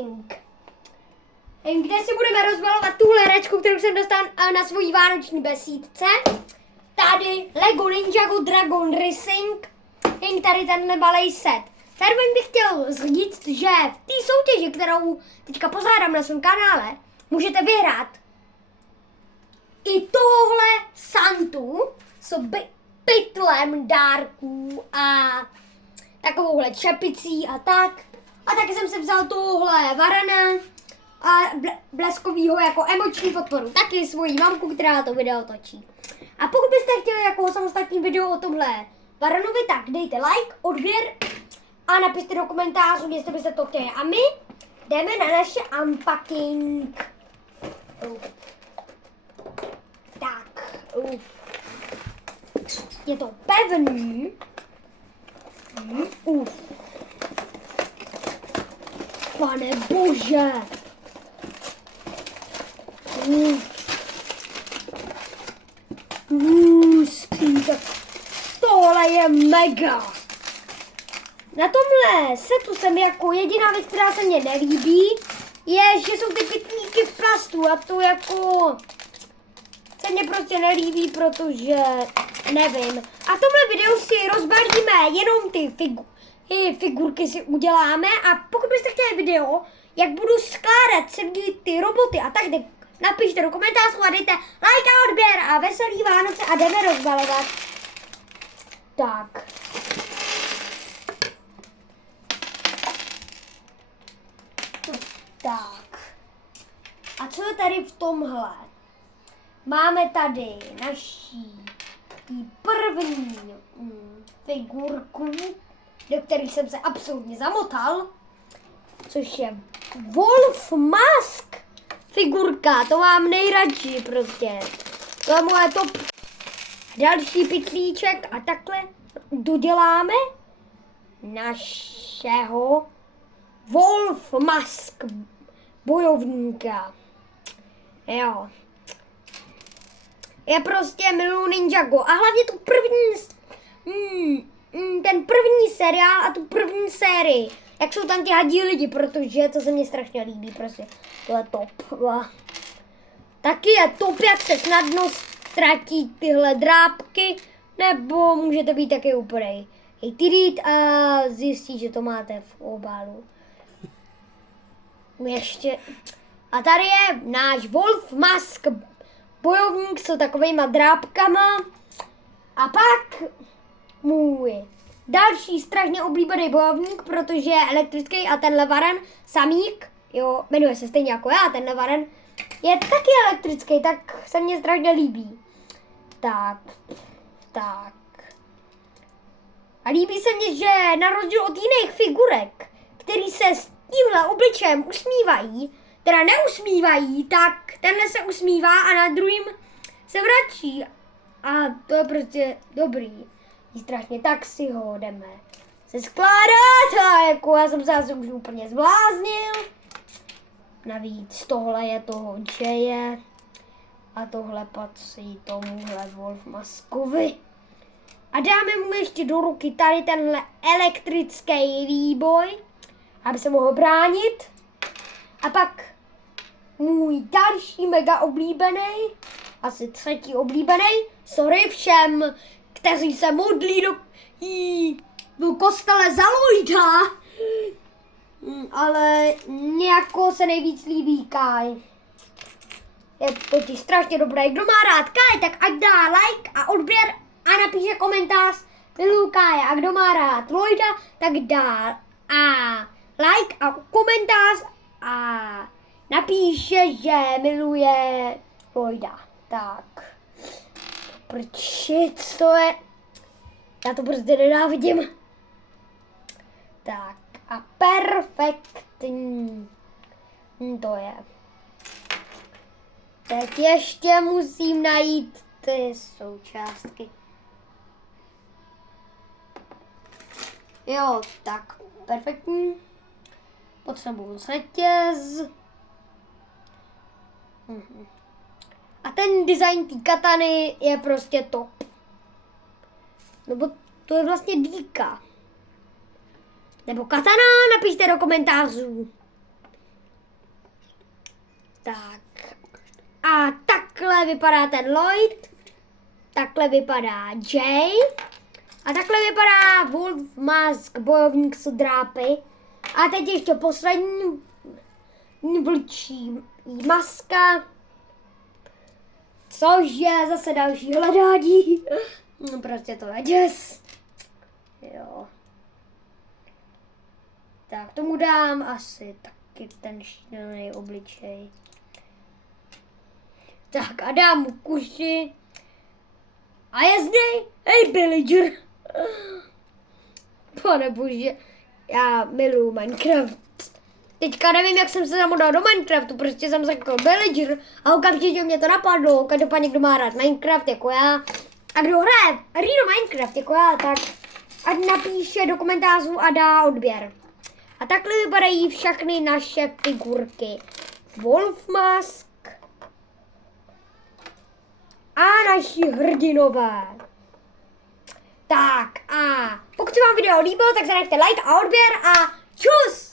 Unpacking, kde si budeme rozbalovat tuhle hračku, kterou jsem dostal na svojí vánoční besídce. Tady Lego Ninjago Dragon Racing, tady tenhle malej set. Zároveň bych chtěl říct, že v té soutěži, kterou teďka pořádám na svém kanále, můžete vyhrát i tohle Santu s pytlem dárků a takovouhle čepicí a tak. A taky jsem si vzal tohle varana a bleskovýho jako emoční podporu. Taky svoji mamku, která to video točí. A pokud byste chtěli jako samostatný video o tomhle varanovi, tak dejte like, odběr a napište do komentářů, jestli byste to chtěli. A my jdeme na naše unpacking. Tak. Je to pevný. Pane bože. Tak tohle je mega. Na tomhle setu jsem jako jediná věc, která se mně nelíbí, je, že jsou ty pytlíky v plastu a to jako se mně prostě nelíbí, protože nevím. A v tomhle videu si rozbalíme jenom ty figurky si uděláme a pokud byste chtěli video, jak budu skládat celý ty roboty a tak, napište do komentářů a dejte like a odběr a veselý Vánoce a jdeme rozbalovat. Tak. Tak. A co je tady v tomhle? Máme tady naší první figurku, do které jsem se absolutně zamotal, což je Wolf Mask figurka, to mám nejradši prostě. To je moje top. Další pytlíček a takhle doděláme našeho Wolf Mask bojovníka. Jo. Je prostě miluji Ninjago a hlavně tu ten první seriál a tu první sérii. Jak jsou tam ti hadí lidi, protože to se mně strašně líbí, prostě. To je top. Taky je top, jak se snadno ztratí tyhle drápky, nebo můžete být taky úplně hejtýrít a zjistit, že to máte v obálu. Ještě. A tady je náš Wolf Mask bojovník s takovejma drápkama. A pak můj další strašně oblíbený bojovník, protože je elektrický a tenhle varan, Samík, jo, jmenuje se stejně jako já, tenhle varan, je taky elektrický, tak se mně strašně líbí. Tak. A líbí se mně, že na rozdíl od jiných figurek, který se s tímhle obličejem usmívají, teda neusmívají, tak tenhle se usmívá a na druhým se vrací. A to je prostě dobrý. Strašně, tak si ho jdeme se skládat a jako já jsem se asi už úplně zbláznil. Navíc tohle je toho Jaye a tohle patří tomuhle Wolf Maskovi. A dáme mu ještě do ruky tady tenhle elektrický výboj, aby se mohl bránit. A pak můj další mega oblíbený, asi třetí oblíbený, sorry všem, kteří se modlí do kostele za Lloyda, ale nějako se nejvíc líbí Kai. Je totiž strašně dobrý. Kdo má rád Kai, tak ať dá like a odběr a napíše komentář miluji Kai. A kdo má rád Lloyda, tak dá like a komentář a napíše, že miluje Lloyda. Tak. Proč to je? Já to prostě nenávidím. Tak a perfektní. To je. Teď ještě musím najít ty součástky. Jo, tak perfektní. Potřebuju řetěz. A ten design té katany je prostě top. Nebo to je vlastně dýka. Nebo katana, napište do komentářů. Tak. A takhle vypadá ten Lloyd. Takhle vypadá Jay. A takhle vypadá Wolf Mask, bojovník s drápy. A teď ještě poslední vlčí maska. Což je zase další hledání. No prostě to je děs. Jo. Tak tomu dám asi taky ten šílený obličej. Tak a dám mu kuši. A je z něj, hej Villager. Pane bože, já miluju Minecraft. Teďka nevím, jak jsem se zamudal do Minecraftu, prostě jsem řekl Villager a okamžitě mě to napadlo. Každopádně, kdo má rád Minecraft jako já a kdo hraje Rino Minecraft jako já, tak ať napíše do komentářů a dá odběr. A takhle vypadají všechny naše figurky. Wolf Mask a naši hrdinové. Tak a pokud se vám video líbilo, tak zanechte like a odběr a čus!